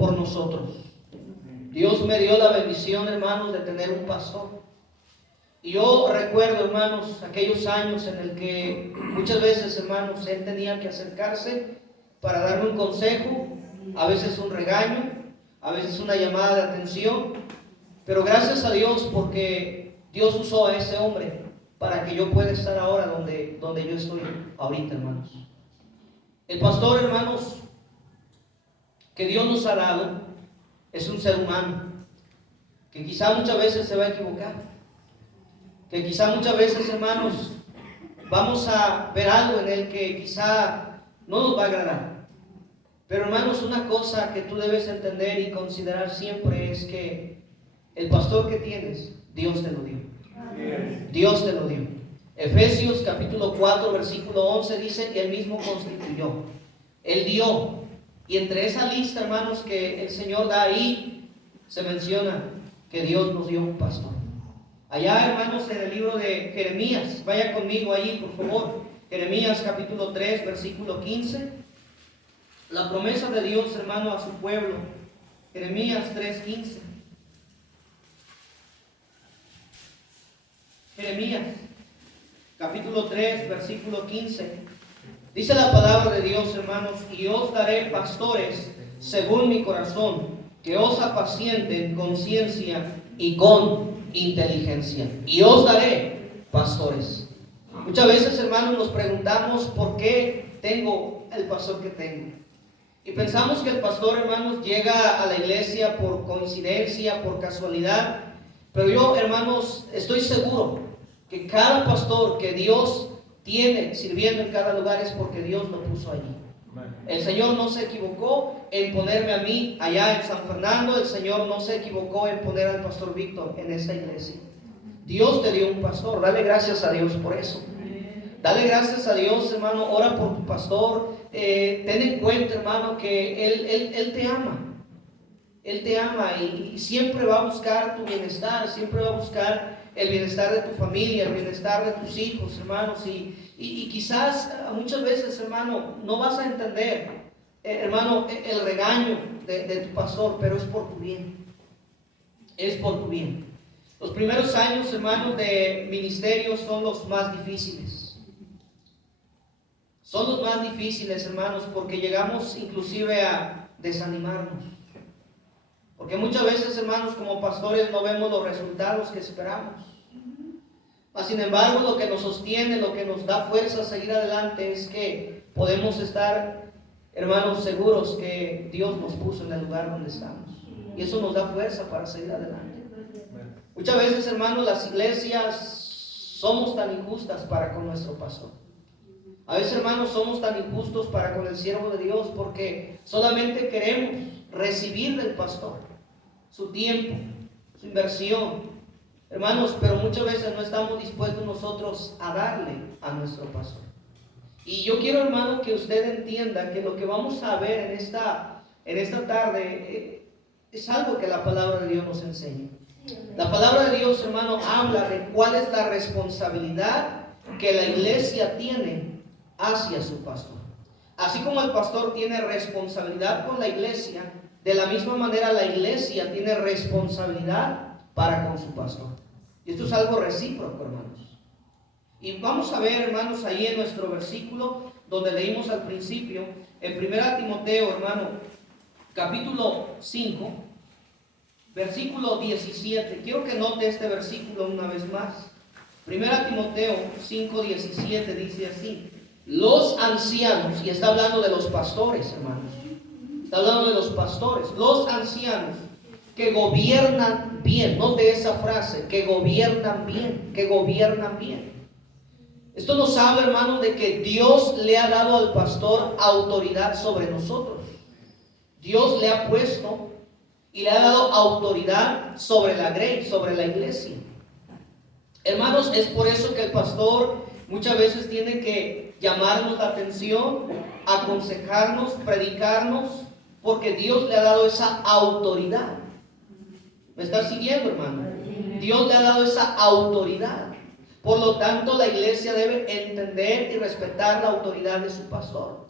por nosotros. Dios me dio la bendición, hermanos, de tener un pastor. Y yo recuerdo, hermanos, aquellos años en el que muchas veces, hermanos, él tenía que acercarse para darme un consejo, a veces un regaño, a veces una llamada de atención. Pero gracias a Dios, porque Dios usó a ese hombre para que yo pueda estar ahora donde yo estoy ahorita, hermanos. El pastor, hermanos, que Dios nos ha dado, es un ser humano, que quizá muchas veces se va a equivocar, que quizá muchas veces, hermanos, vamos a ver algo en él que quizá no nos va a agradar. Pero, hermanos, una cosa que tú debes entender y considerar siempre es que el pastor que tienes, Dios te lo dio. Dios te lo dio. Efesios capítulo 4, versículo 11 dice que Él mismo constituyó. Él dio. Y entre esa lista, hermanos, que el Señor da ahí, se menciona que Dios nos dio un pastor. Allá, hermanos, en el libro de Jeremías, vaya conmigo allí, por favor. Jeremías capítulo 3, versículo 15. La promesa de Dios, hermano, a su pueblo. Jeremías 3:15. Jeremías capítulo 3, versículo 15. Dice la palabra de Dios, hermanos: y os daré pastores según mi corazón, que os apacienten con ciencia y con inteligencia. Y os daré pastores. Muchas veces, hermanos, nos preguntamos por qué tengo el pastor que tengo. Y pensamos que el pastor, hermanos, llega a la iglesia por coincidencia, por casualidad. Pero yo, hermanos, estoy seguro que cada pastor que Dios tiene sirviendo en cada lugar es porque Dios lo puso allí. El Señor no se equivocó en ponerme a mí allá en San Fernando. El Señor no se equivocó en poner al pastor Víctor en esta iglesia. Dios te dio un pastor. Dale gracias a Dios por eso. Dale gracias a Dios, hermano. Ora por tu pastor. Ten en cuenta, hermano, que Él te ama. Él te ama y siempre va a buscar tu bienestar. Siempre va a buscar el bienestar de tu familia, el bienestar de tus hijos, hermanos. Y quizás muchas veces, hermano, no vas a entender, hermano, el regaño de tu pastor, pero es por tu bien. Es por tu bien. Los primeros años, hermanos, de ministerio son los más difíciles. Son los más difíciles, hermanos, porque llegamos inclusive a desanimarnos. Porque muchas veces, hermanos, como pastores no vemos los resultados que esperamos. Mas, sin embargo, lo que nos sostiene, lo que nos da fuerza a seguir adelante es que podemos estar, hermanos, seguros que Dios nos puso en el lugar donde estamos. Y eso nos da fuerza para seguir adelante. Muchas veces, hermanos, las iglesias somos tan injustas para con nuestro pastor. A veces, hermanos, somos tan injustos para con el siervo de Dios porque solamente queremos recibir del pastor su tiempo, su inversión, hermanos, pero muchas veces no estamos dispuestos nosotros a darle a nuestro pastor. Y yo quiero, hermano, que usted entienda que lo que vamos a ver en esta tarde es algo que la palabra de Dios nos enseña. La palabra de Dios, hermano, habla de cuál es la responsabilidad que la iglesia tiene hacia su pastor. Así como el pastor tiene responsabilidad con la iglesia, de la misma manera la iglesia tiene responsabilidad para con su pastor. Y esto es algo recíproco, hermanos. Y vamos a ver, hermanos, ahí en nuestro versículo donde leímos al principio, en 1 Timoteo, hermano, capítulo 5, versículo 17. Quiero que note este versículo una vez más. 1 Timoteo 5, 17 dice así: los ancianos, y está hablando de los pastores, hermanos. Está hablando de los pastores, los ancianos que gobiernan bien. Note esa frase, que gobiernan bien, que gobiernan bien. Esto nos habla, hermanos, de que Dios le ha dado al pastor autoridad sobre nosotros. Dios le ha puesto y le ha dado autoridad sobre la grey, sobre la iglesia. Hermanos, es por eso que el pastor muchas veces tiene que llamarnos la atención, aconsejarnos, predicarnos, porque Dios le ha dado esa autoridad. ¿Me está siguiendo, hermano? Dios le ha dado esa autoridad. Por lo tanto, la iglesia debe entender y respetar la autoridad de su pastor.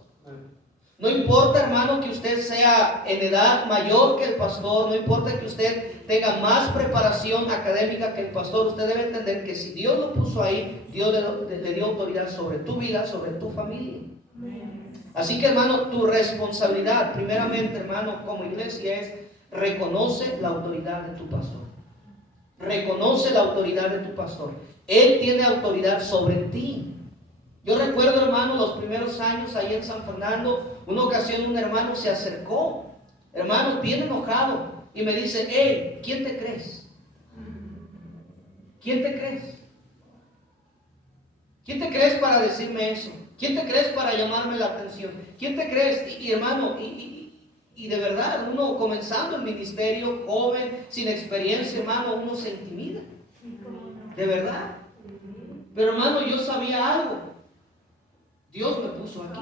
No importa, hermano, que usted sea en edad mayor que el pastor, no importa que usted tenga más preparación académica que el pastor, usted debe entender que si Dios lo puso ahí, Dios le dio autoridad sobre tu vida, sobre tu familia. Así que, hermano, tu responsabilidad, primeramente, hermano, como iglesia, es reconoce la autoridad de tu pastor. Reconoce la autoridad de tu pastor. Él tiene autoridad sobre ti. Yo recuerdo, hermano, los primeros años ahí en San Fernando, una ocasión un hermano se acercó, hermano, bien enojado, y me dice: hey, ¿quién te crees? ¿Quién te crees? ¿Quién te crees para decirme eso? ¿Quién te crees para llamarme la atención? ¿Quién te crees? Y hermano, y de verdad, uno comenzando el ministerio, joven, sin experiencia, hermano, uno se intimida. De verdad. Pero hermano, yo sabía algo. Dios me puso aquí.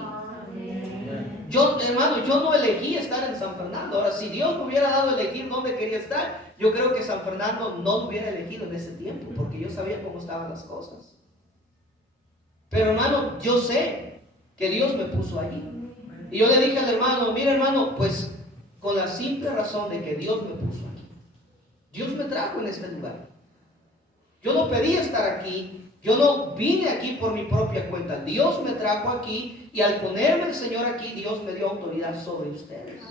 Hermano, yo no elegí estar en San Fernando. Ahora, si Dios me hubiera dado a elegir dónde quería estar, yo creo que San Fernando no lo hubiera elegido en ese tiempo, porque yo sabía cómo estaban las cosas. Pero hermano, yo sé que Dios me puso allí. Y yo le dije al hermano: mira, hermano, pues con la simple razón de que Dios me puso aquí. Dios me trajo en este lugar. Yo no pedí estar aquí. Yo no vine aquí por mi propia cuenta. Dios me trajo aquí, y al ponerme el Señor aquí, Dios me dio autoridad sobre ustedes,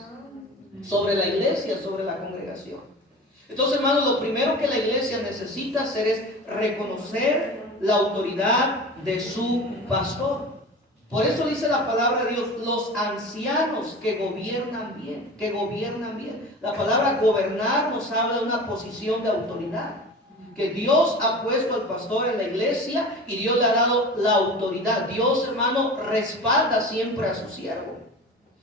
sobre la iglesia, sobre la congregación. Entonces, hermano, lo primero que la iglesia necesita hacer es reconocer la autoridad de su pastor. Por eso dice la palabra de Dios: los ancianos que gobiernan bien, que gobiernan bien. La palabra gobernar nos habla de una posición de autoridad, que Dios ha puesto al pastor en la iglesia y Dios le ha dado la autoridad. Dios, hermano, respalda siempre a su siervo.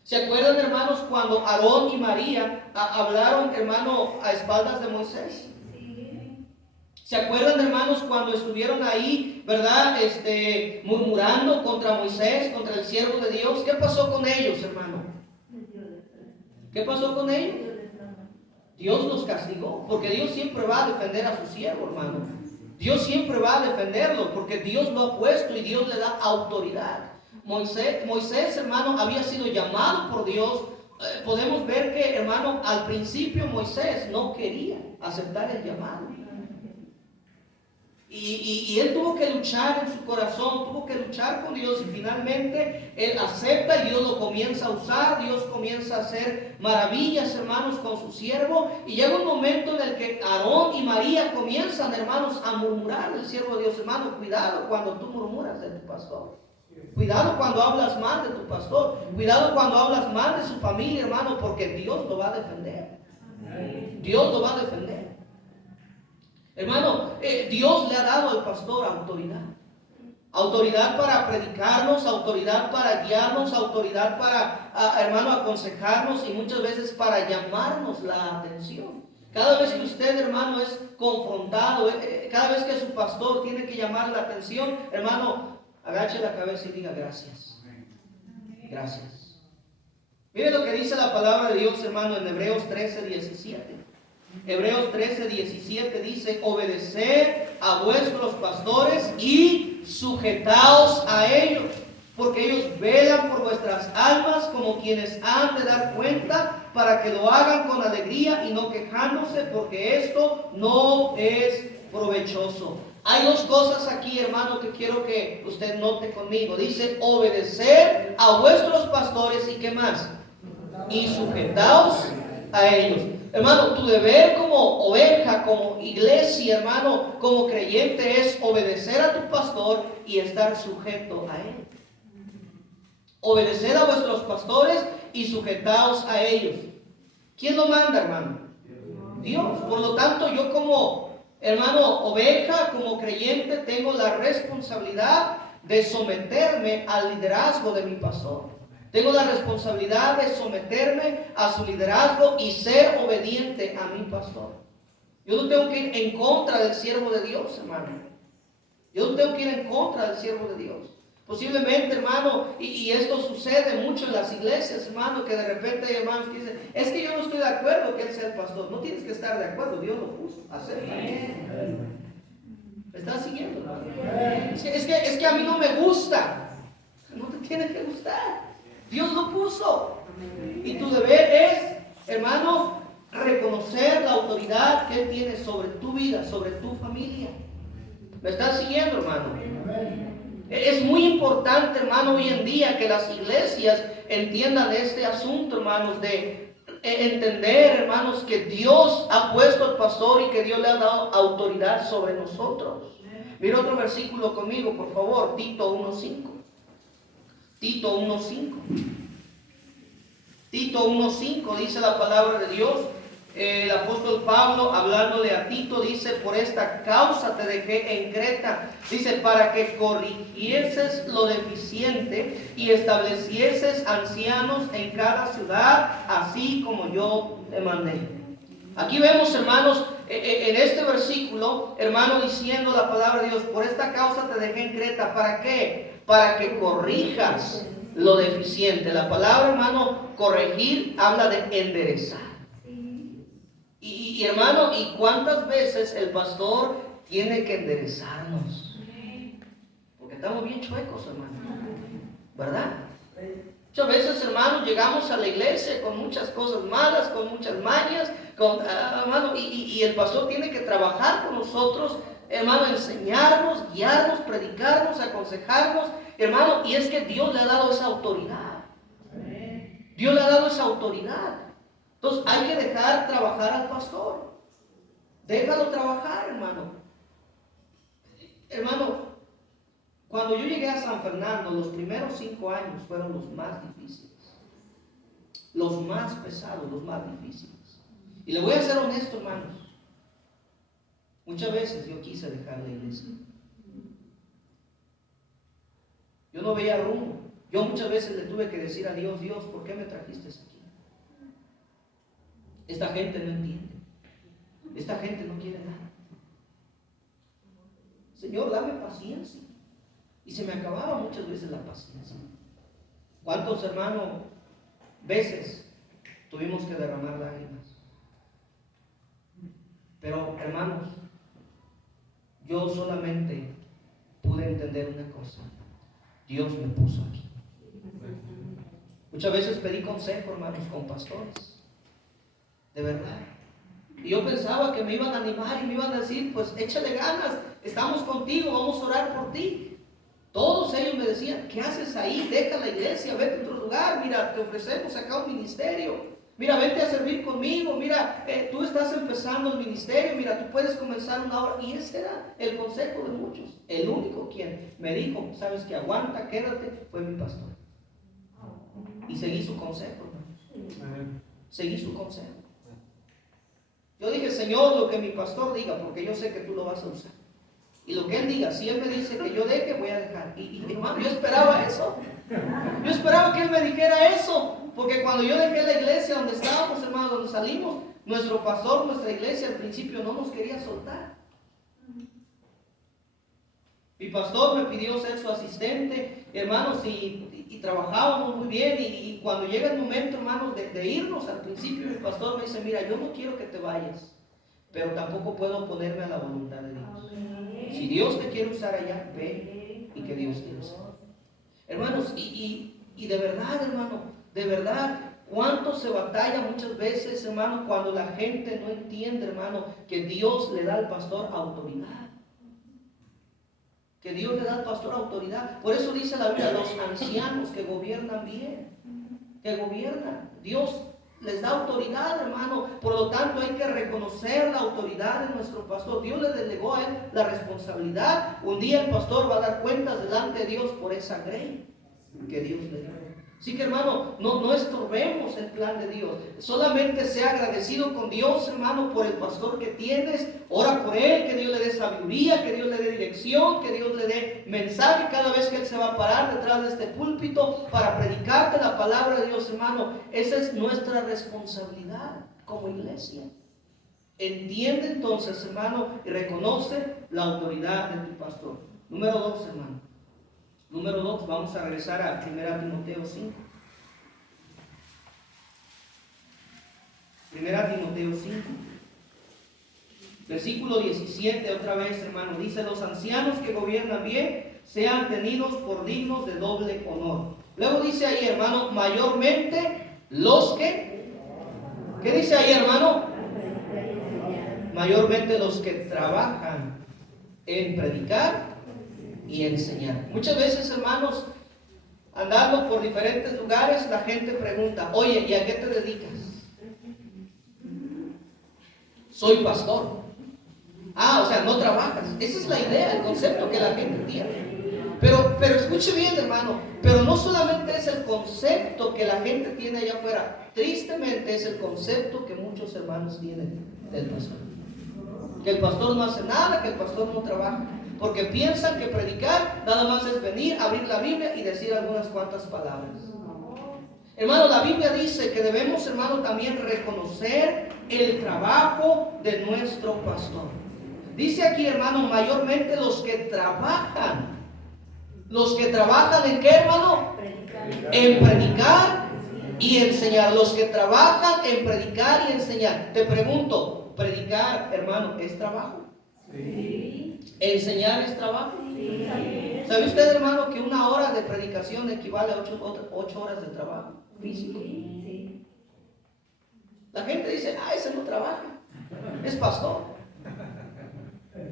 ¿Se acuerdan, hermanos, cuando Aarón y María hablaron, hermano, a espaldas de Moisés? ¿Se acuerdan, hermanos, cuando estuvieron ahí, verdad, murmurando contra Moisés, contra el siervo de Dios? ¿Qué pasó con ellos, hermano? ¿Qué pasó con ellos? Dios los castigó, porque Dios siempre va a defender a su siervo, hermano. Dios siempre va a defenderlo, porque Dios lo ha puesto y Dios le da autoridad. Moisés, hermano, había sido llamado por Dios. Podemos ver que, hermano, al principio Moisés no quería aceptar el llamado. Y él tuvo que luchar en su corazón, tuvo que luchar con Dios, y finalmente él acepta y Dios lo comienza a usar. Dios comienza a hacer maravillas, hermanos, con su siervo, y llega un momento en el que Aarón y María comienzan, hermanos, a murmurar del siervo de Dios. Hermano, cuidado cuando tú murmuras de tu pastor. Cuidado cuando hablas mal de tu pastor. Cuidado cuando hablas mal de su familia, hermano, porque Dios lo va a defender. Dios lo va a defender. Hermano, Dios le ha dado al pastor autoridad. Autoridad para predicarnos, autoridad para guiarnos, autoridad para, hermano, aconsejarnos, y muchas veces para llamarnos la atención. Cada vez que usted, hermano, es confrontado, cada vez que su pastor tiene que llamar la atención, hermano, agache la cabeza y diga: gracias. Gracias. Mire lo que dice la palabra de Dios, hermano, en Hebreos 13:17. Hebreos 13:17 dice: obedeced a vuestros pastores y sujetaos a ellos, porque ellos velan por vuestras almas como quienes han de dar cuenta, para que lo hagan con alegría y no quejándose, porque esto no es provechoso. Hay dos cosas aquí, hermano, que quiero que usted note conmigo. Dice: obedecer a vuestros pastores, y ¿qué más? Y sujetaos a ellos. Hermano, tu deber como oveja, como iglesia, hermano, como creyente, es obedecer a tu pastor y estar sujeto a él. Obedecer a vuestros pastores y sujetaos a ellos. ¿Quién lo manda, hermano? Dios. Por lo tanto, yo como, hermano, oveja, como creyente, tengo la responsabilidad de someterme al liderazgo de mi pastor. Tengo la responsabilidad de someterme a su liderazgo y ser obediente a mi pastor. Yo no tengo que ir en contra del siervo de Dios, hermano. Yo no tengo que ir en contra del siervo de Dios. Posiblemente, hermano, y esto sucede mucho en las iglesias, hermano, que de repente hay hermanos que dicen: es que yo no estoy de acuerdo que él sea el pastor. No tienes que estar de acuerdo, Dios lo puso. Acepta. ¿Me estás siguiendo, hermano? Es que a mí no me gusta. No te tiene que gustar. Dios lo puso. Y tu deber es, hermano, reconocer la autoridad que Él tiene sobre tu vida, sobre tu familia. ¿Me estás siguiendo, hermano? Es muy importante, hermano, hoy en día que las iglesias entiendan este asunto, hermanos, de entender, hermanos, que Dios ha puesto al pastor y que Dios le ha dado autoridad sobre nosotros. Mira otro versículo conmigo, por favor, Tito 1:5. Tito 1:5. Tito 1:5 dice la palabra de Dios. El apóstol Pablo, hablándole a Tito, dice: por esta causa te dejé en Creta, dice, para que corrigieses lo deficiente y establecieses ancianos en cada ciudad, así como yo te mandé. Aquí vemos, hermanos, en este versículo, hermano, diciendo la palabra de Dios: por esta causa te dejé en Creta. ¿Para qué? Para que corrijas lo deficiente. La palabra, hermano, corregir, habla de enderezar. Y hermano, ¿y cuántas veces el pastor tiene que enderezarnos? Porque estamos bien chuecos, hermano, ¿verdad? Muchas veces, hermano, llegamos a la iglesia con muchas cosas malas, con muchas mañas, hermano, y el pastor tiene que trabajar con nosotros, hermano, enseñarnos, guiarnos, predicarnos, aconsejarnos, hermano, y es que Dios le ha dado esa autoridad. Dios le ha dado esa autoridad. Entonces hay que dejar trabajar al pastor. Déjalo trabajar, hermano. Hermano, cuando yo llegué a San Fernando, los primeros 5 años fueron los más difíciles. Los más pesados, los más difíciles. Y le voy a ser honesto, hermanos. Muchas veces yo quise dejar la iglesia. Yo no veía rumbo. Yo muchas veces le tuve que decir a Dios: Dios, ¿por qué me trajiste aquí? Esta gente no entiende. Esta gente no quiere nada. Señor, dame paciencia. Y se me acababa muchas veces la paciencia. ¿Cuántos, hermanos, veces tuvimos que derramar lágrimas? Pero, hermanos, yo solamente pude entender una cosa: Dios me puso aquí. Muchas veces pedí consejo, hermanos, con pastores. De verdad. Y yo pensaba que me iban a animar y me iban a decir: pues échale ganas, estamos contigo, vamos a orar por ti. Todos ellos me decían: ¿qué haces ahí? Deja la iglesia, vete a otro lugar, mira, te ofrecemos acá un ministerio. Mira, vente a servir conmigo, mira, tú estás empezando el ministerio, mira, tú puedes comenzar una obra. Y ese era el consejo de muchos. El único quien me dijo: sabes que aguanta, quédate, fue mi pastor. Y seguí su consejo, hermanos. Seguí su consejo. Yo dije: Señor, lo que mi pastor diga, porque yo sé que tú lo vas a usar. Y lo que él diga, si él me dice que yo deje, voy a dejar. Y hermano, yo esperaba eso. Yo esperaba que él me dijera eso. Porque cuando yo dejé la iglesia donde estábamos, hermano, donde salimos, nuestro pastor, nuestra iglesia al principio no nos quería soltar. Mi pastor me pidió ser su asistente, hermanos, y trabajábamos muy bien. Y cuando llega el momento, hermanos, de irnos, al principio mi pastor me dice: mira, yo no quiero que te vayas, pero tampoco puedo oponerme a la voluntad de Dios. Si Dios te quiere usar allá, ve, y que Dios te use. Hermanos, y de verdad, hermano, de verdad, cuánto se batalla muchas veces, hermano, cuando la gente no entiende, hermano, que Dios le da al pastor autoridad. Que Dios le da al pastor autoridad. Por eso dice la Biblia: los ancianos que gobiernan bien, que gobiernan. Dios les da autoridad, hermano. Por lo tanto, hay que reconocer la autoridad de nuestro pastor. Dios le delegó a él la responsabilidad. Un día el pastor va a dar cuentas delante de Dios por esa grey que Dios le dio. Así que, hermano, no estorbemos el plan de Dios. Solamente sea agradecido con Dios, hermano, por el pastor que tienes. Ora por él, que Dios le dé sabiduría, que Dios le dé dirección, que Dios le dé mensaje cada vez que él se va a parar detrás de este púlpito para predicarte la palabra de Dios, hermano. Esa es nuestra responsabilidad como iglesia. Entiende entonces, hermano, y reconoce la autoridad de tu pastor. Número 2, hermano. Número 2, vamos a regresar a 1 Timoteo 5. 1 Timoteo 5. Versículo 17, otra vez, hermano, dice: los ancianos que gobiernan bien sean tenidos por dignos de doble honor, Luego dice ahí, hermano, mayormente los que, ¿qué dice ahí, hermano? Mayormente los que trabajan en predicar y enseñar. Muchas veces, hermanos, andando por diferentes lugares, la gente pregunta, oye, ¿y a qué te dedicas? Soy pastor. O sea, no trabajas. Esa es la idea, el concepto que la gente tiene. Pero escuche bien, hermano, pero no solamente es el concepto que la gente tiene allá afuera, tristemente es el concepto que muchos hermanos tienen del pastor. Que el pastor no hace nada, que el pastor no trabaja. Porque piensan que predicar nada más es venir, abrir la Biblia y decir algunas cuantas palabras. Hermano, la Biblia dice que debemos, hermano, también reconocer el trabajo de nuestro pastor. Dice aquí, hermano, mayormente los que trabajan. Los que trabajan ¿en qué, hermano? En predicar y enseñar. Los que trabajan en predicar y enseñar. Te pregunto, ¿predicar, hermano, es trabajo? Sí. ¿Enseñar es trabajo? Sí. ¿Sabe usted, hermano, que una hora de predicación equivale a 8 horas de trabajo físico? Sí. La gente dice, ese no trabaja, es pastor.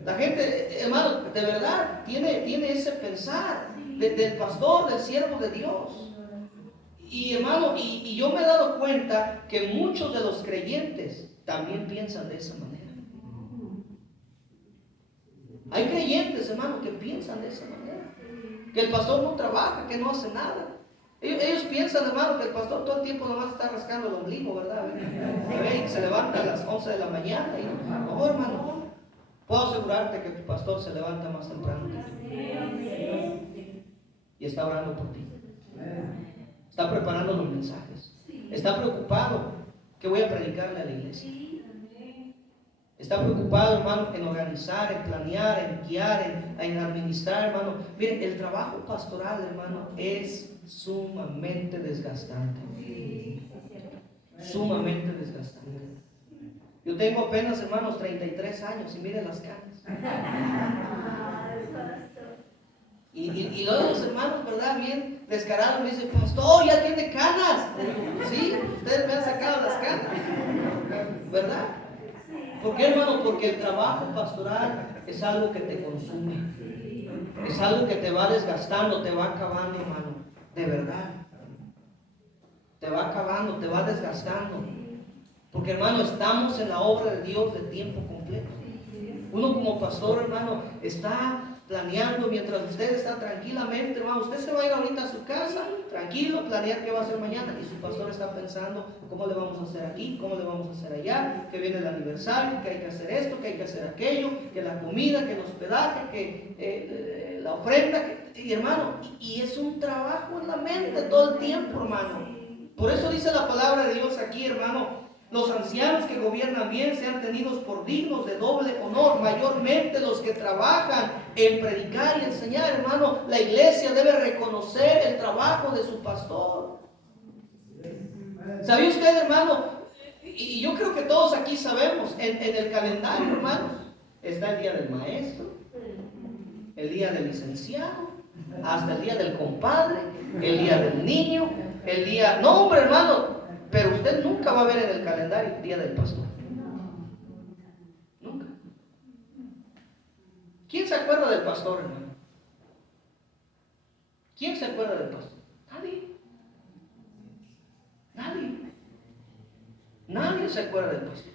La gente, hermano, de verdad tiene ese pensar del pastor, del siervo de Dios. Y hermano, y yo me he dado cuenta que muchos de los creyentes también piensan de esa manera. Hay creyentes, hermano, que piensan de esa manera. Que el pastor no trabaja, que no hace nada. Ellos piensan, hermano, que el pastor todo el tiempo nomás está rascando el ombligo, ¿verdad? Y se levanta a las 11 de la mañana. Y no, hermano, puedo asegurarte que tu pastor se levanta más temprano que tú. Y está orando por ti. Está preparando los mensajes. Está preocupado que voy a predicarle a la iglesia. Está preocupado, hermano, en organizar, en planear, en guiar, en administrar, hermano. Miren, el trabajo pastoral, hermano, es sumamente desgastante. Sumamente desgastante. Yo tengo apenas, hermanos, 33 años y miren las canas. Y luego los hermanos, ¿verdad? Bien descarados me dicen, pastor, ya tiene canas. Sí, ustedes me han sacado las canas, ¿verdad? ¿Por qué, hermano? Porque el trabajo pastoral es algo que te consume. Es algo que te va desgastando, te va acabando, hermano. De verdad. Te va acabando, te va desgastando. Porque, hermano, estamos en la obra de Dios de tiempo completo. Uno como pastor, hermano, está planeando mientras usted está tranquilamente, hermano. Usted se va a ir ahorita a su casa, tranquilo, planear qué va a hacer mañana. Y su pastor está pensando cómo le vamos a hacer aquí, cómo le vamos a hacer allá, que viene el aniversario, que hay que hacer esto, que hay que hacer aquello, que la comida, que el hospedaje, que la ofrenda. Y hermano, y es un trabajo en la mente todo el tiempo, hermano. Por eso dice la palabra de Dios aquí, hermano. Los ancianos que gobiernan bien sean tenidos por dignos de doble honor, mayormente los que trabajan en predicar y enseñar, hermano. La iglesia debe reconocer el trabajo de su pastor. ¿Sabía usted, hermano? Y yo creo que todos aquí sabemos, en el calendario, hermanos, está el día del maestro, el día del licenciado, hasta el día del compadre, el día del niño, el día... No, hombre, hermano. Pero usted nunca va a ver en el calendario el día del pastor. Nunca. ¿Quién se acuerda del pastor, hermano? ¿Quién se acuerda del pastor? Nadie. Nadie. Nadie se acuerda del pastor.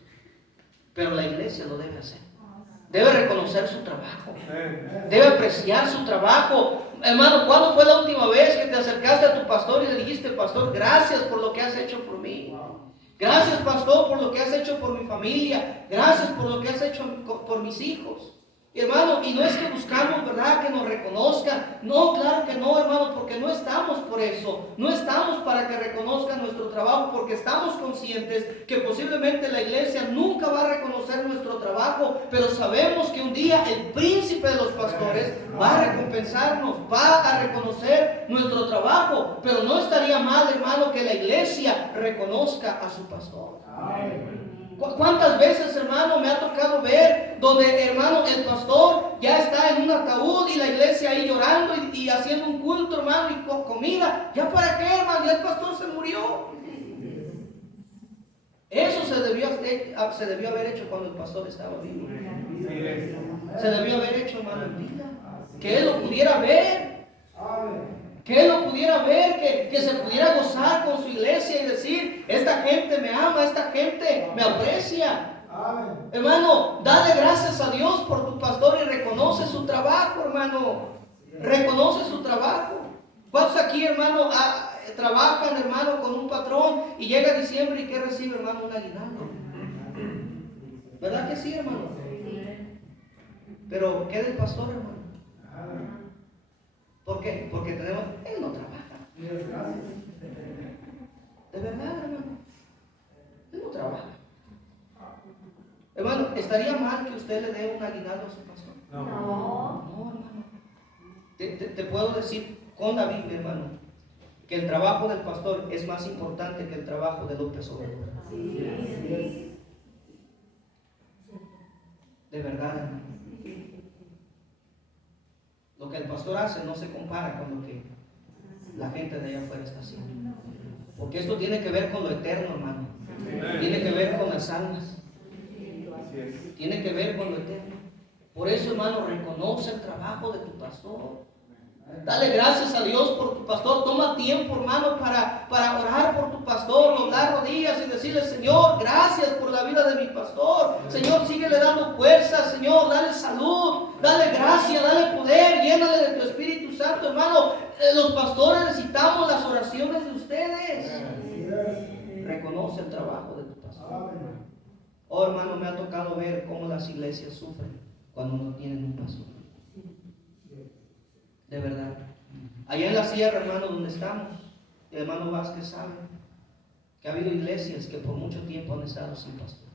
Pero la iglesia lo debe hacer. Debe reconocer su trabajo. Debe apreciar su trabajo. Hermano, ¿cuándo fue la última vez que te acercaste a tu pastor y le dijiste, pastor, gracias por lo que has hecho por mí? Gracias, pastor, por lo que has hecho por mi familia. Gracias por lo que has hecho por mis hijos. Hermano, y no es que buscamos, ¿verdad?, que nos reconozcan. No, claro que no, hermano, porque no estamos por eso. No estamos para que reconozcan nuestro trabajo, porque estamos conscientes que posiblemente la iglesia nunca va a reconocer nuestro trabajo, pero sabemos que un día el príncipe de los pastores va a recompensarnos, va a reconocer nuestro trabajo. Pero no estaría mal, hermano, que la iglesia reconozca a su pastor. ¿Cuántas veces, hermano, me ha tocado ver donde, hermano, el pastor hermano, ya está en un ataúd y la iglesia ahí llorando y haciendo un culto, hermano, y con comida. ¿Ya para qué, hermano? Ya el pastor se murió. Eso se debió haber hecho cuando el pastor estaba vivo. Se debió haber hecho, hermano, en vida. Que él lo pudiera ver. Que él lo pudiera ver, que se pudiera gozar con su iglesia y decir, esta gente me ama, esta gente me aprecia. Hermano, dale gracias a Dios por tu pastor y reconoce su trabajo, hermano. Reconoce su trabajo. ¿Cuántos aquí, hermano, trabajan, hermano, con un patrón y llega diciembre y que recibe, hermano, un aguinaldo? ¿Verdad que sí, hermano? Pero ¿qué del pastor, hermano? ¿Por qué? Porque él no trabaja. De verdad, hermano. Él no trabaja. Hermano, ¿estaría mal que usted le dé un aguinaldo a su pastor? No. No, hermano. Te puedo decir con la Biblia, hermano, que el trabajo del pastor es más importante que el trabajo de López Obrador. Sí. De verdad, hermano. Lo que el pastor hace no se compara con lo que la gente de allá afuera está haciendo. Porque esto tiene que ver con lo eterno, hermano. Tiene que ver con las almas. Tiene que ver con lo eterno. Por eso, hermano, reconoce el trabajo de tu pastor. Dale gracias a Dios por tu pastor. Toma tiempo, hermano, para orar por tu pastor, doblar rodillas y decirle, Señor, gracias por la vida de mi pastor. Señor, síguele dando fuerza. Señor, dale salud, dale gracia, dale poder, llénale de tu Espíritu Santo, hermano. Los pastores necesitamos las oraciones de ustedes. Reconoce el trabajo de tu pastor. Oh, hermano, me ha tocado ver cómo las iglesias sufren cuando no tienen un pastor. De verdad. Allá en la sierra, hermano, donde estamos, el hermano Vázquez sabe que ha habido iglesias que por mucho tiempo han estado sin pastor.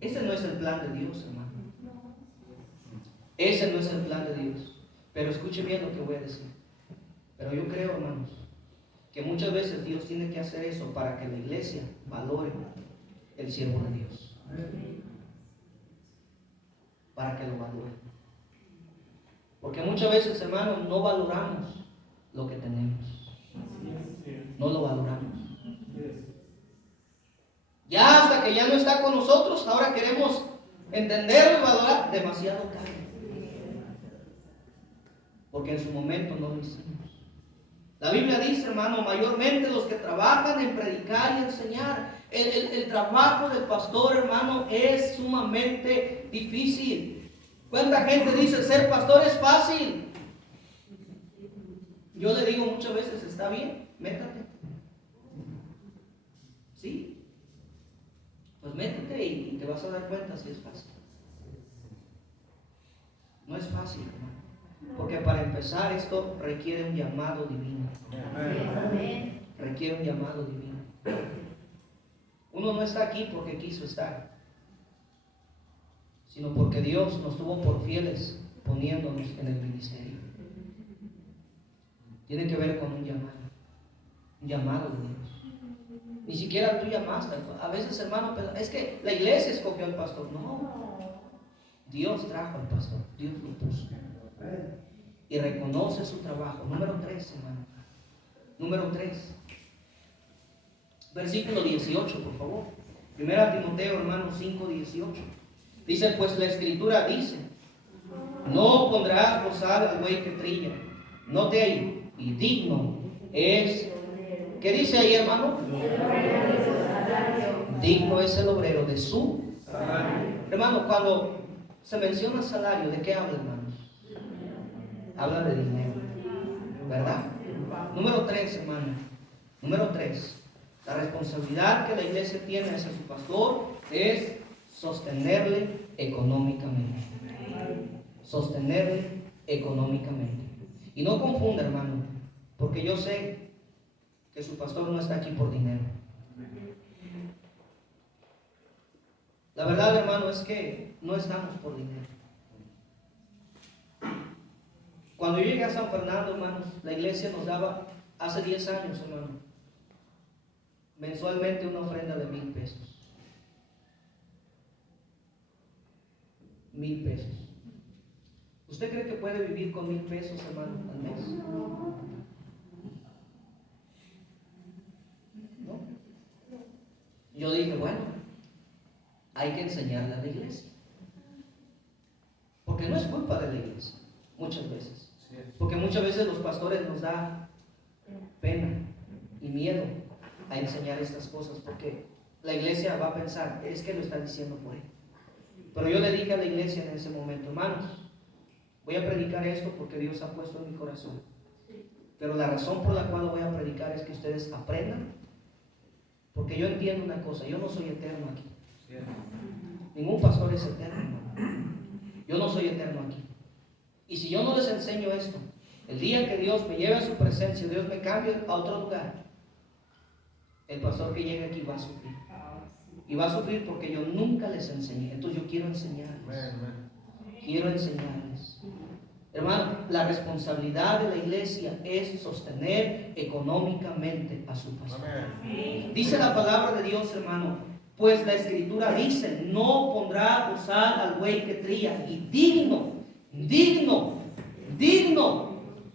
Ese no es el plan de Dios, hermano. Ese no es el plan de Dios. Pero escuche bien lo que voy a decir. Pero yo creo, hermanos, que muchas veces Dios tiene que hacer eso para que la iglesia valore el siervo de Dios. Para que lo valore. Porque muchas veces, hermanos, no valoramos lo que tenemos. No lo valoramos. Ya hasta que ya no está con nosotros, ahora queremos entenderlo y valorar demasiado tarde. Porque en su momento no lo hicimos. La Biblia dice, hermano, mayormente los que trabajan en predicar y enseñar. El trabajo del pastor, hermano, es sumamente difícil. ¿Cuánta gente dice ser pastor es fácil? Yo le digo muchas veces, está bien, métate. ¿Sí? Pues métete y te vas a dar cuenta si es fácil. No es fácil, hermano. Porque para empezar esto requiere un llamado divino. Requiere un llamado divino. Uno no está aquí porque quiso estar, sino porque Dios nos tuvo por fieles poniéndonos en el ministerio. Tiene que ver con un llamado de Dios. Ni siquiera tú llamaste. A veces, hermano, es que la iglesia escogió al pastor. No, Dios trajo al pastor, Dios lo puso. Y reconoce su trabajo. Número 3, hermano. Número 3. Versículo 18, por favor. 1 Timoteo, hermano, 5:18. Dice, pues la escritura dice, no pondrás bozal al buey que trilla. Note ahí, y digno es. ¿Qué dice ahí, hermano? Digno es el obrero de su salario. Hermano, cuando se menciona salario, ¿de qué habla, hermanos? Habla de dinero, ¿verdad? Número 3, hermano. Número 3. La responsabilidad que la iglesia tiene hacia su pastor es sostenerle económicamente. Sostenerle económicamente. Y no confunda, hermano, porque yo sé que su pastor no está aquí por dinero. La verdad, hermano, es que no estamos por dinero. Cuando yo llegué a San Fernando, hermanos, la iglesia nos daba, hace 10 años, hermano, mensualmente una ofrenda de $1,000. 1,000 pesos. ¿Usted cree que puede vivir con 1,000 pesos, hermano, al mes? ¿No? Yo dije, bueno, hay que enseñarle a la iglesia. Porque no es culpa de la iglesia, muchas veces. Porque muchas veces los pastores nos da pena y miedo a enseñar estas cosas, porque la iglesia va a pensar, es que lo está diciendo por él. Pero yo le dije a la iglesia en ese momento, hermanos, voy a predicar esto porque Dios ha puesto en mi corazón. Pero la razón por la cual lo voy a predicar es que ustedes aprendan, porque yo entiendo una cosa, yo no soy eterno aquí. Ningún pastor es eterno, hermano. Yo no soy eterno aquí. Y si yo no les enseño esto, el día que Dios me lleve a su presencia, Dios me cambie a otro lugar, el pastor que llegue aquí va a sufrir. Y va a sufrir porque yo nunca les enseñé. Entonces yo quiero enseñarles. Quiero enseñarles. Hermano, la responsabilidad de la iglesia es sostener económicamente a su pastor. Dice la palabra de Dios, hermano, pues la escritura dice, no pondrá bozal al buey que trilla, y digno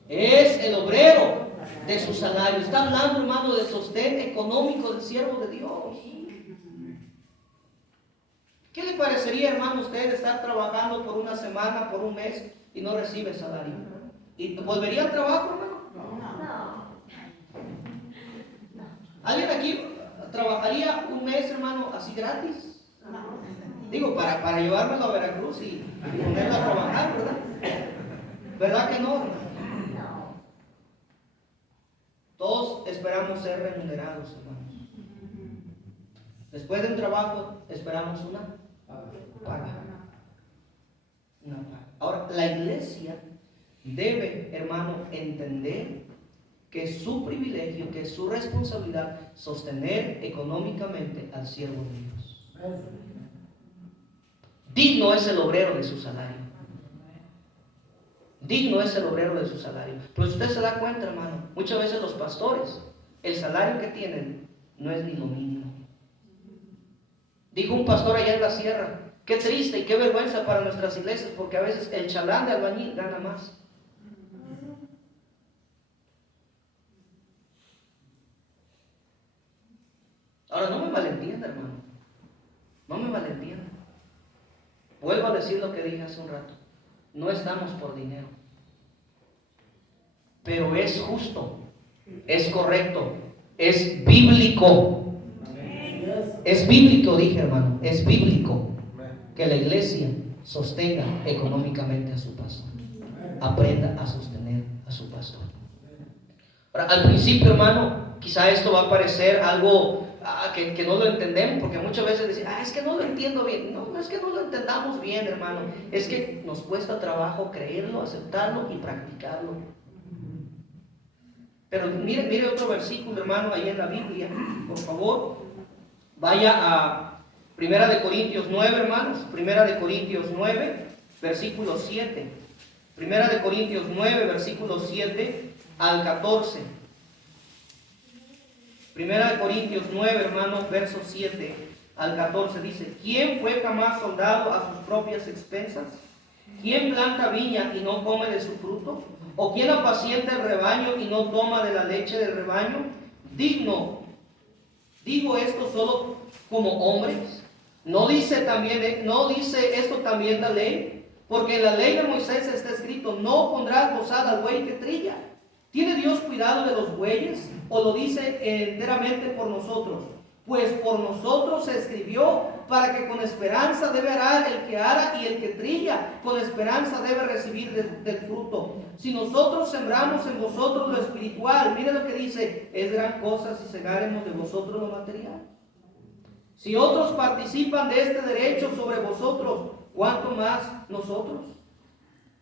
es el obrero de su salario. Está hablando, hermano, del sostén económico del siervo de Dios. ¿Qué le parecería, hermano, usted estar trabajando por una semana, por un mes y no recibe salario? ¿Y volvería al trabajo, hermano? No. ¿Alguien aquí trabajaría un mes, hermano, así gratis? Digo, para llevármelo a Veracruz y ponerlo a trabajar, ¿verdad? ¿Verdad que no, hermano? Todos esperamos ser remunerados, hermanos. Después del trabajo esperamos una paga. Una paga. Ahora, la iglesia debe, hermano, entender que es su privilegio, que es su responsabilidad sostener económicamente al siervo de Dios. Digno es el obrero de su salario. Digno es el obrero de su salario. Pero usted se da cuenta, hermano, muchas veces los pastores, el salario que tienen no es ni lo mínimo. Dijo un pastor allá en la sierra, qué triste y qué vergüenza para nuestras iglesias, porque a veces el chalán de albañil gana más. Ahora, no me malentienda, hermano. No me malentienda. Vuelvo a decir lo que dije hace un rato. No estamos por dinero. Pero es justo, es correcto, es bíblico. Es bíblico, dije, hermano, es bíblico que la iglesia sostenga económicamente a su pastor. Aprenda a sostener a su pastor. Ahora, al principio, hermano, quizá esto va a parecer algo que no lo entendemos, porque muchas veces dicen, es que no lo entiendo bien. No, no es que no lo entendamos bien, hermano. Es que nos cuesta trabajo creerlo, aceptarlo y practicarlo. Pero mire otro versículo, hermano, ahí en la Biblia, por favor. Vaya a 1 Corintios 9, hermanos. 1 Corintios 9, versículo 7. 1 Corintios 9, versículo 7 al 14. 1 Corintios 9, hermanos, verso 7 al 14 dice: ¿Quién fue jamás soldado a sus propias expensas? ¿Quién planta viña y no come de su fruto? ¿O quién apacienta el rebaño y no toma de la leche del rebaño? Digo esto solo como hombres. ¿No dice esto también la ley? Porque en la ley de Moisés está escrito: no pondrás bozal al buey que trilla. ¿Tiene Dios cuidado de los bueyes? ¿O lo dice enteramente por nosotros? Pues por nosotros se escribió, para que con esperanza debe arar el que ara, y el que trilla con esperanza debe recibir del fruto. Si nosotros sembramos en vosotros lo espiritual, mire lo que dice: es gran cosa si segáremos de vosotros lo material. Si otros participan de este derecho sobre vosotros, ¿cuánto más nosotros?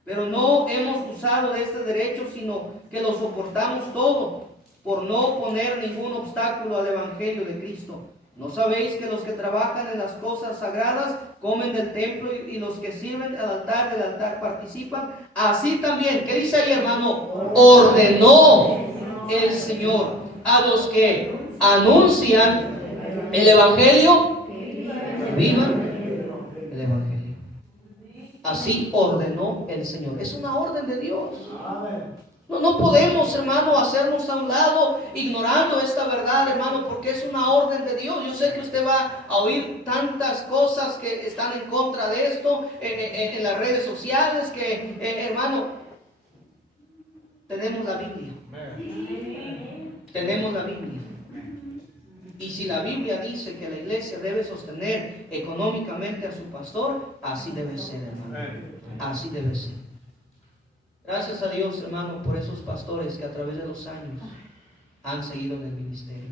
Pero no hemos usado de este derecho, sino que lo soportamos todo, por no poner ningún obstáculo al evangelio de Cristo. ¿No sabéis que los que trabajan en las cosas sagradas comen del templo, y los que sirven al altar del altar participan? Así también, ¿qué dice ahí, hermano? Ordenó el Señor a los que anuncian el evangelio, que vivan el evangelio. Así ordenó el Señor. Es una orden de Dios. No podemos, hermano, hacernos a un lado ignorando esta verdad, hermano, porque es una orden de Dios. Yo sé que usted va a oír tantas cosas que están en contra de esto en las redes sociales, que, hermano, tenemos la Biblia. Tenemos la Biblia. Y si la Biblia dice que la iglesia debe sostener económicamente a su pastor, así debe ser, hermano. Así debe ser. Gracias a Dios, hermano, por esos pastores que a través de los años han seguido en el ministerio.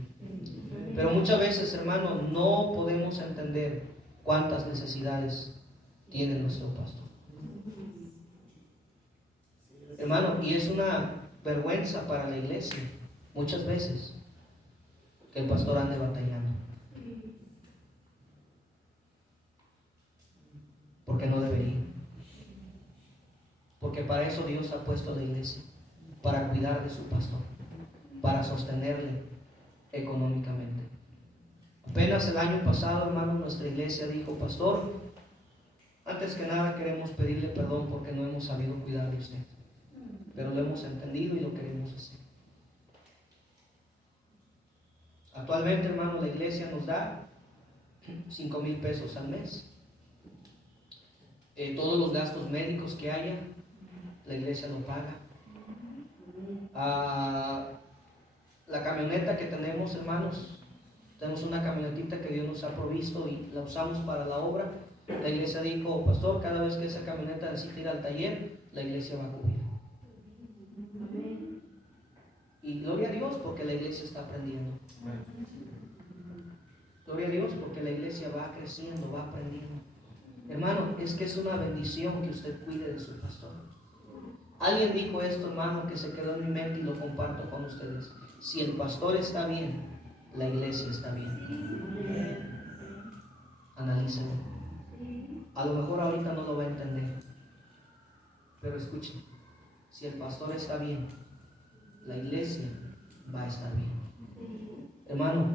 Pero muchas veces, hermano, no podemos entender cuántas necesidades tiene nuestro pastor. Hermano, y es una vergüenza para la iglesia, muchas veces, que el pastor ande batallando. Porque no debería. Porque para eso Dios ha puesto la iglesia, para cuidar de su pastor, para sostenerle económicamente. Apenas el año pasado, hermano, nuestra iglesia dijo: pastor, antes que nada queremos pedirle perdón porque no hemos sabido cuidar de usted, pero lo hemos entendido y lo queremos hacer. Actualmente, hermano, la iglesia nos da 5,000 pesos al mes. Todos los gastos médicos que haya, la iglesia lo paga. La camioneta que tenemos, hermanos, tenemos una camionetita que Dios nos ha provisto y la usamos para la obra. La iglesia dijo: pastor, cada vez que esa camioneta necesite ir al taller, la iglesia va a cubrir. Y gloria a Dios porque la iglesia está aprendiendo. Gloria a Dios porque la iglesia va creciendo, va aprendiendo. Hermano, es que es una bendición que usted cuide de su pastor. Alguien dijo esto, hermano, que se quedó en mi mente y lo comparto con ustedes: si el pastor está bien, la iglesia está bien. Analícenlo. A lo mejor ahorita no lo va a entender, pero escuchen: si el pastor está bien, la iglesia va a estar bien. Hermano,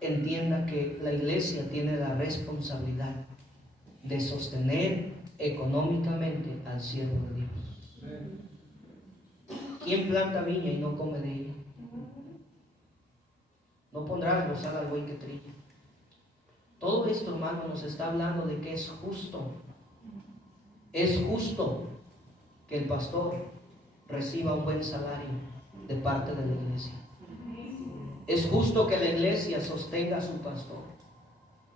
entienda que la iglesia tiene la responsabilidad de sostener económicamente al siervo de Dios. ¿Quién planta viña y no come de ella? No pondrás gozar al buey que trilla. Todo esto, hermano, nos está hablando de que es justo. Es justo que el pastor reciba un buen salario de parte de la iglesia. Es justo que la iglesia sostenga a su pastor.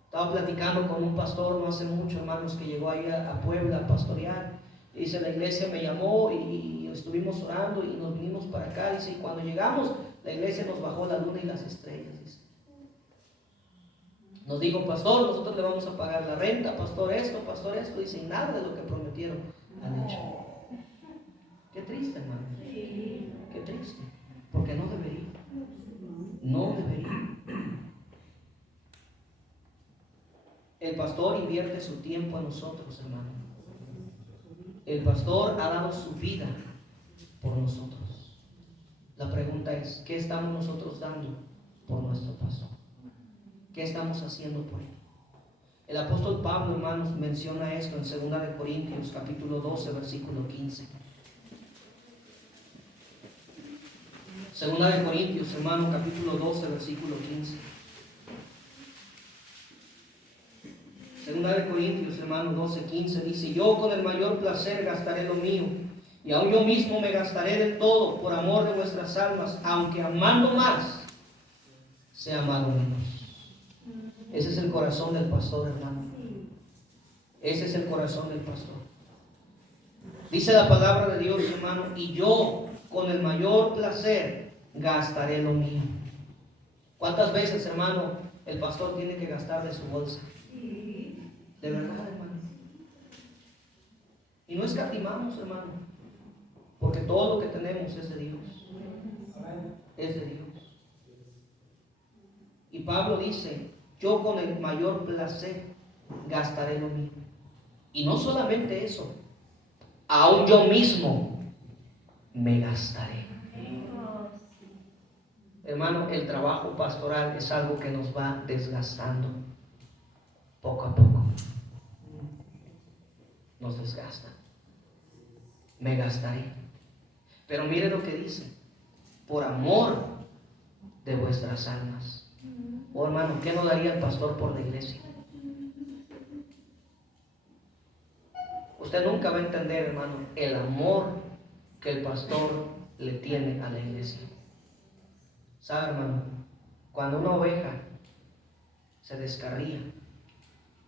Estaba platicando con un pastor no hace mucho, hermanos, que llegó ahí a Puebla a pastorear. Dice: la iglesia me llamó y estuvimos orando y nos vinimos para acá. Dice: y cuando llegamos, la iglesia nos bajó la luna y las estrellas. Dice: nos dijo: pastor, nosotros le vamos a pagar la renta, pastor esto. Dice: y nada de lo que prometieron han hecho. Qué triste, hermano. Qué triste. Porque no debería. No debería. El pastor invierte su tiempo en nosotros, hermano. El pastor ha dado su vida por nosotros. La pregunta es: ¿qué estamos nosotros dando por nuestro pastor? ¿Qué estamos haciendo por él? El apóstol Pablo, hermanos, menciona esto en 2 Corintios capítulo 12, versículo 15. 2 Corintios, hermano, capítulo 12, versículo 15. 2 Corintios, hermano, 12, 15 dice: yo con el mayor placer gastaré lo mío, y aún yo mismo me gastaré de todo por amor de vuestras almas, aunque amando más, sea amado menos. Ese es el corazón del pastor, hermano. Ese es el corazón del pastor. Dice la palabra de Dios, hermano: y yo con el mayor placer gastaré lo mío. ¿Cuántas veces, hermano, el pastor tiene que gastar de su bolsa? De verdad, hermano. Y no escatimamos, hermano, porque todo lo que tenemos es de Dios. Es de Dios. Y Pablo dice: yo con el mayor placer gastaré lo mío. Y no solamente eso, aún yo mismo me gastaré. Hermano, el trabajo pastoral es algo que nos va desgastando poco a poco. nos desgasta. Me gastaré. Pero mire lo que dice: por amor de vuestras almas. Oh hermano, ¿qué no daría el pastor por la iglesia? Usted nunca va a entender, hermano, el amor que el pastor le tiene a la iglesia. ¿Sabe, hermano? Cuando una oveja se descarría,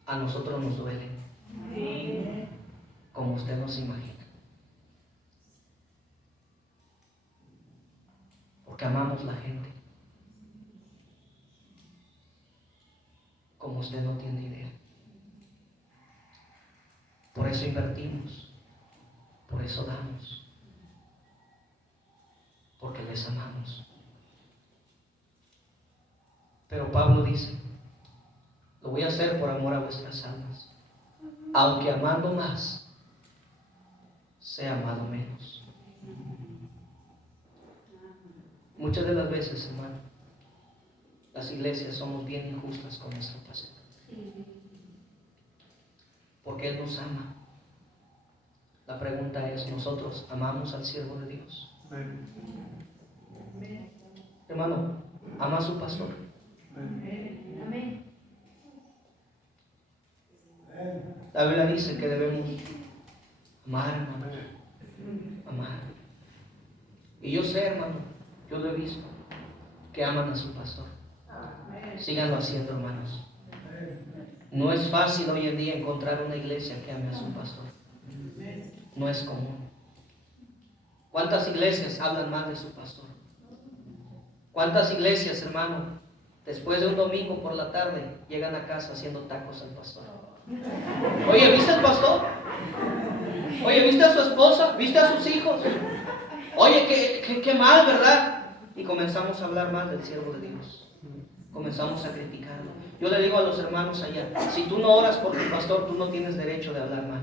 a nosotros nos duele, como usted no se imagina. Porque amamos la gente, como usted no tiene idea. Por eso invertimos, por eso damos, porque les amamos. Pero Pablo dice: lo voy a hacer por amor a vuestras almas, aunque amando más, sea amado menos. Muchas de las veces, hermano, las iglesias somos bien injustas con nuestro pastor, porque Él nos ama. La pregunta es: ¿nosotros amamos al siervo de Dios? Hermano, ¿ama a su pastor? Amén. La Biblia dice que debemos amar, hermano, amar. Y yo sé, hermano, yo lo he visto, que aman a su pastor. Síganlo haciendo, hermanos. No es fácil hoy en día encontrar una iglesia que ame a su pastor. No es común. ¿Cuántas iglesias hablan mal de su pastor? ¿Cuántas iglesias, hermano, después de un domingo por la tarde, llegan a casa haciendo tacos al pastor? Oye, ¿viste al pastor? Oye, ¿viste a su esposa? ¿Viste a sus hijos? Oye, qué mal, ¿verdad? Y comenzamos a hablar mal del siervo de Dios. Comenzamos a criticarlo. Yo le digo a los hermanos allá: si tú no oras por tu pastor, tú no tienes derecho de hablar mal.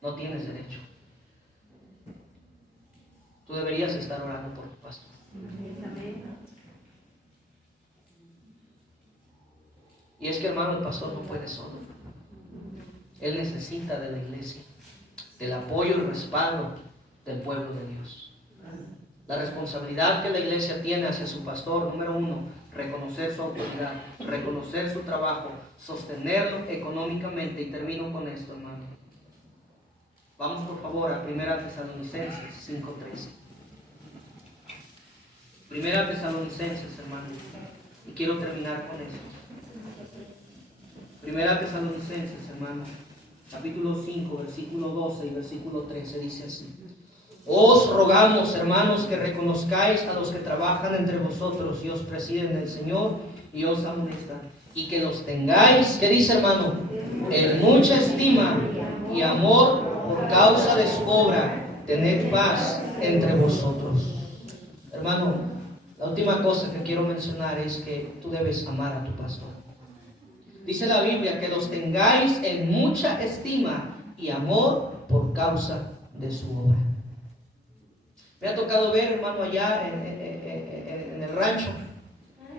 No tienes derecho. Tú deberías estar orando por tu pastor. Y es que, hermano, el pastor no puede solo. Él necesita de la iglesia, del apoyo y respaldo del pueblo de Dios. La responsabilidad que la iglesia tiene hacia su pastor: número uno, reconocer su autoridad, reconocer su trabajo, sostenerlo económicamente. Y termino con esto, hermano. Vamos por favor a 1 Tesalonicenses 5:13. 1 Tesalonicenses, hermano. Y quiero terminar con esto. 1 Tesalonicenses, hermano, capítulo 5, versículo 12 y versículo 13, dice así: os rogamos, hermanos, que reconozcáis a los que trabajan entre vosotros y os presiden en el Señor y os amonestan, y que los tengáis, ¿qué dice, hermano? En mucha estima y amor por causa de su obra. Tened paz entre vosotros. Hermano, la última cosa que quiero mencionar es que tú debes amar a tu pastor. Dice la Biblia que los tengáis en mucha estima y amor por causa de su obra. Me ha tocado ver, hermano, allá en el rancho,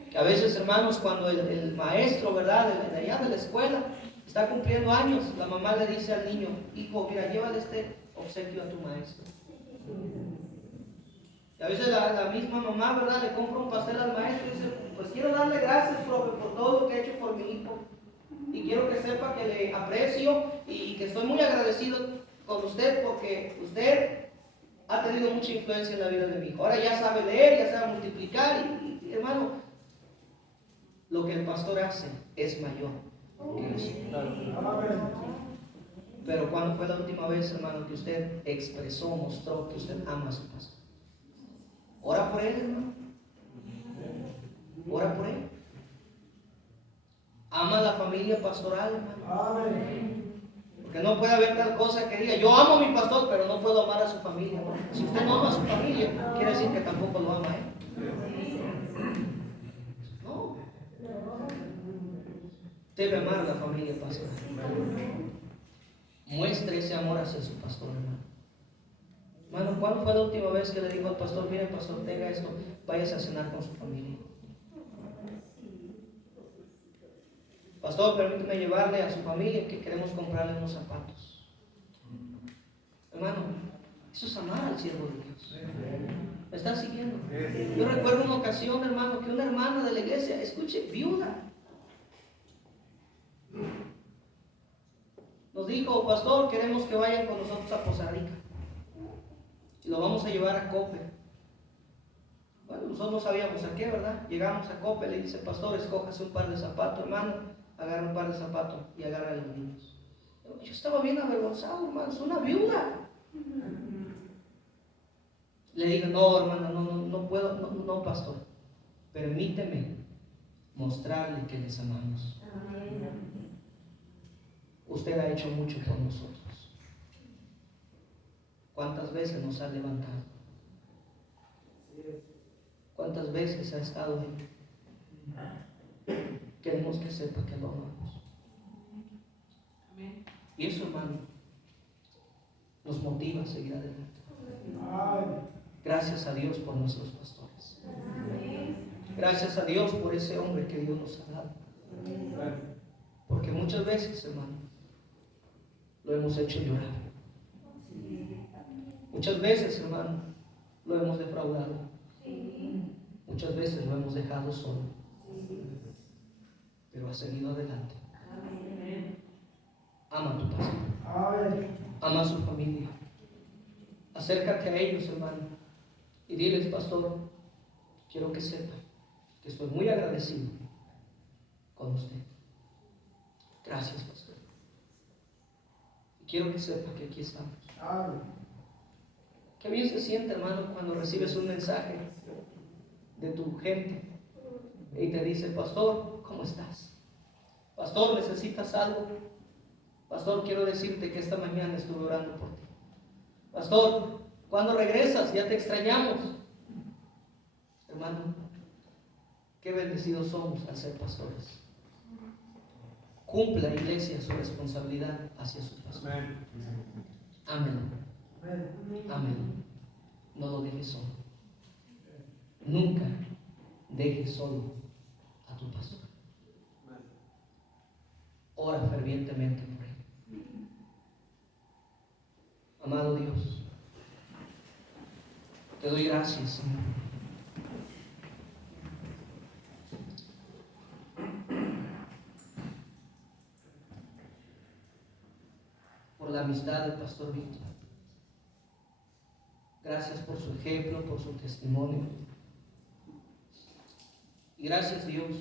que a veces, hermanos, cuando el maestro, ¿verdad?, de allá de la escuela está cumpliendo años, la mamá le dice al niño: hijo, mira, llévale este obsequio a tu maestro. Y a veces la misma mamá, ¿verdad?, le compra un pastel al maestro y dice: pues quiero darle gracias, profe, por todo lo que ha hecho por mi hijo. Y quiero que sepa que le aprecio y que estoy muy agradecido con usted, porque usted ha tenido mucha influencia en la vida de mi hijo. Ahora ya sabe leer, ya sabe multiplicar. Y hermano, lo que el pastor hace es mayor que eso. Pero ¿cuándo fue la última vez, hermano, que usted expresó, mostró que usted ama a su pastor? Ora por él, hermano. Ora por él. Ama a la familia pastoral, hermano. Porque no puede haber tal cosa que diga: yo amo a mi pastor, pero no puedo amar a su familia. Si usted no ama a su familia, quiere decir que tampoco lo ama a él. No. Debe amar a la familia pastoral. Muestre ese amor hacia su pastor, hermano. Hermano, ¿cuándo fue la última vez que le dijo al pastor: mire, pastor, tenga esto, váyase a cenar con su familia? pastor, permíteme llevarle a su familia que queremos comprarle unos zapatos. Hermano, eso es amar al siervo de Dios. ¿Me está siguiendo? Yo recuerdo una ocasión, hermano, que una hermana de la iglesia, escuche, viuda, nos dijo, pastor, queremos que vayan con nosotros a Poza Rica y lo vamos a llevar a Coppel. Bueno, nosotros no sabíamos a qué, ¿verdad? Llegamos a Coppel y dice, pastor, escójase un par de zapatos, hermano. Agarra un par de zapatos y agarra a los niños. Yo estaba bien avergonzado, hermano, es una viuda. Le digo, no, hermano, no puedo, no, pastor. Permíteme mostrarle que les amamos. Usted ha hecho mucho por nosotros. ¿Cuántas veces nos ha levantado? ¿Cuántas veces ha estado ahí? Queremos que sepa que lo amamos. Y eso, hermano, nos motiva a seguir adelante. Gracias a Dios por nuestros pastores. Gracias a Dios por ese hombre que Dios nos ha dado. Porque muchas veces, hermano, lo hemos hecho llorar. Muchas veces, hermano, lo hemos defraudado. Muchas veces lo hemos dejado solo. Pero ha seguido adelante. Ama a tu pastor. Ama a su familia. Acércate a ellos, hermano, y diles, pastor, quiero que sepa que estoy muy agradecido con usted. Gracias, pastor. Y quiero que sepa que aquí estamos. Qué bien se siente, hermano, cuando recibes un mensaje de tu gente y te dice, pastor, ¿cómo estás? Pastor, ¿necesitas algo? Pastor, quiero decirte que esta mañana estuve orando por ti. Pastor, ¿cuándo regresas? Ya te extrañamos. Hermano, qué bendecidos somos al ser pastores. Cumpla, iglesia, su responsabilidad hacia su pastor. Amén. Amén. No lo dejes solo. Nunca dejes solo a tu pastor. Ora fervientemente por él. Amado Dios, te doy gracias, Señor. Por la amistad del pastor Víctor. Gracias por su ejemplo, por su testimonio. Y gracias, Dios,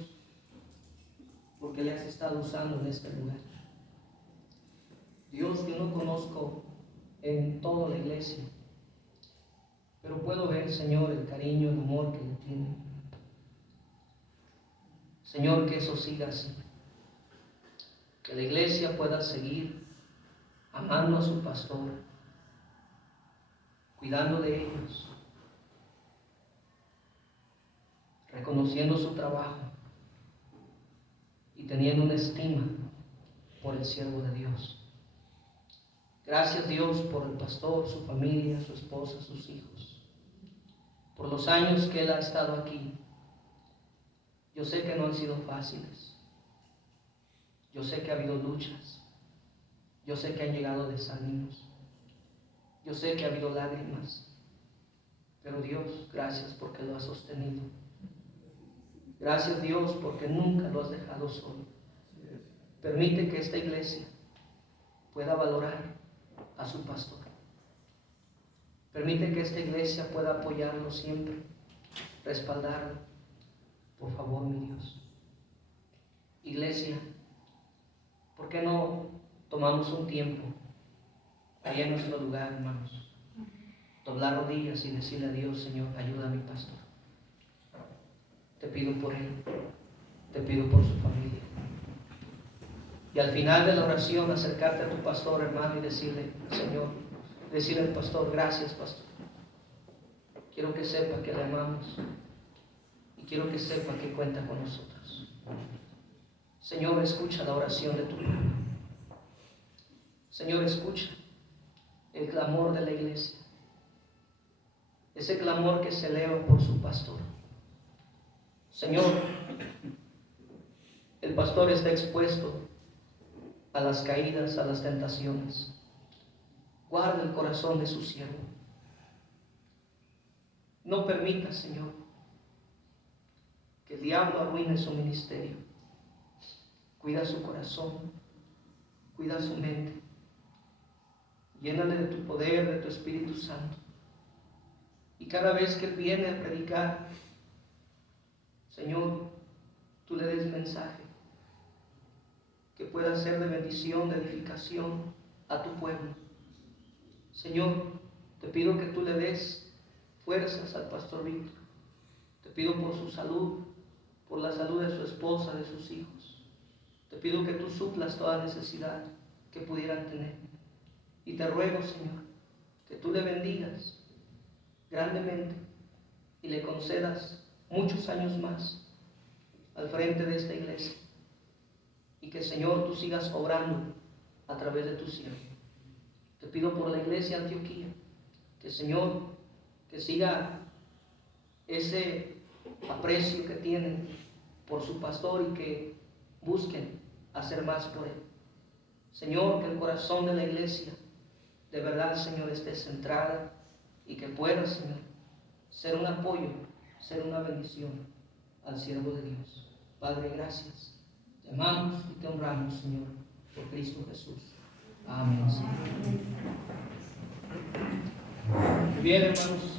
porque le has estado usando en este lugar. Dios, yo no conozco en toda la iglesia, pero puedo ver, Señor, el cariño, el amor que le tiene. Señor, que eso siga así. Que la iglesia pueda seguir amando a su pastor, cuidando de ellos, reconociendo su trabajo y teniendo una estima por el siervo de Dios. Gracias, Dios, por el pastor, su familia, su esposa, sus hijos, por los años que él ha estado aquí. Yo sé que no han sido fáciles. Yo sé que ha habido luchas. Yo sé que han llegado desánimos. Yo sé que ha habido lágrimas. Pero Dios, gracias porque lo has sostenido. Gracias, Dios, porque nunca lo has dejado solo. Permite que esta iglesia pueda valorar a su pastor. Permite que esta iglesia pueda apoyarlo siempre, respaldarlo. Por favor, mi Dios. Iglesia, ¿por qué no tomamos un tiempo allá en nuestro lugar, hermanos? Doblar rodillas y decirle a Dios, Señor, ayuda a mi pastor. Te pido por él, te pido por su familia. Y al final de la oración, acercarte a tu pastor, hermano, y decirle, Señor, decirle al pastor, gracias, pastor. Quiero que sepa que le amamos y quiero que sepa que cuenta con nosotros. Señor, escucha la oración de tu pueblo. Señor, escucha el clamor de la iglesia. Ese clamor que se eleva por su pastor. Señor, el pastor está expuesto a las caídas, a las tentaciones. Guarda el corazón de su siervo. No permita, Señor, que el diablo arruine su ministerio. Cuida su corazón, cuida su mente. Llénale de tu poder, de tu Espíritu Santo. Y cada vez que él viene a predicar, Señor, tú le des mensaje que pueda ser de bendición, de edificación a tu pueblo. Señor, te pido que tú le des fuerzas al pastor Víctor. Te pido por su salud, por la salud de su esposa, de sus hijos. Te pido que tú suplas toda necesidad que pudieran tener. Y te ruego, Señor, que tú le bendigas grandemente y le concedas muchos años más al frente de esta iglesia. Y que, Señor, tú sigas obrando a través de tu siervo. Te pido por la iglesia de Antioquía, que, Señor, que siga ese aprecio que tienen por su pastor y que busquen hacer más por él. Señor, que el corazón de la iglesia de verdad, Señor, esté centrada y que pueda, Señor, ser un apoyo, ser una bendición al siervo de Dios. Padre, gracias. Te amamos y te honramos, Señor, por Cristo Jesús. Amén, Señor. Muy bien, hermanos,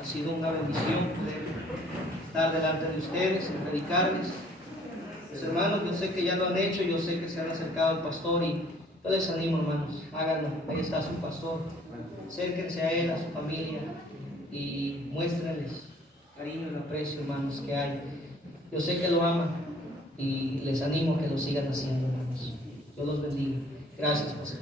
ha sido una bendición poder estar delante de ustedes y predicarles. Los hermanos, yo sé que ya lo han hecho, yo sé que se han acercado al pastor y yo les animo, hermanos, háganlo. Ahí está su pastor. Acérquense a él, a su familia y muéstrenles cariño y aprecio, hermanos, que hay. Yo sé que lo aman y les animo a que lo sigan haciendo, hermanos. Dios los bendiga. Gracias, pastor.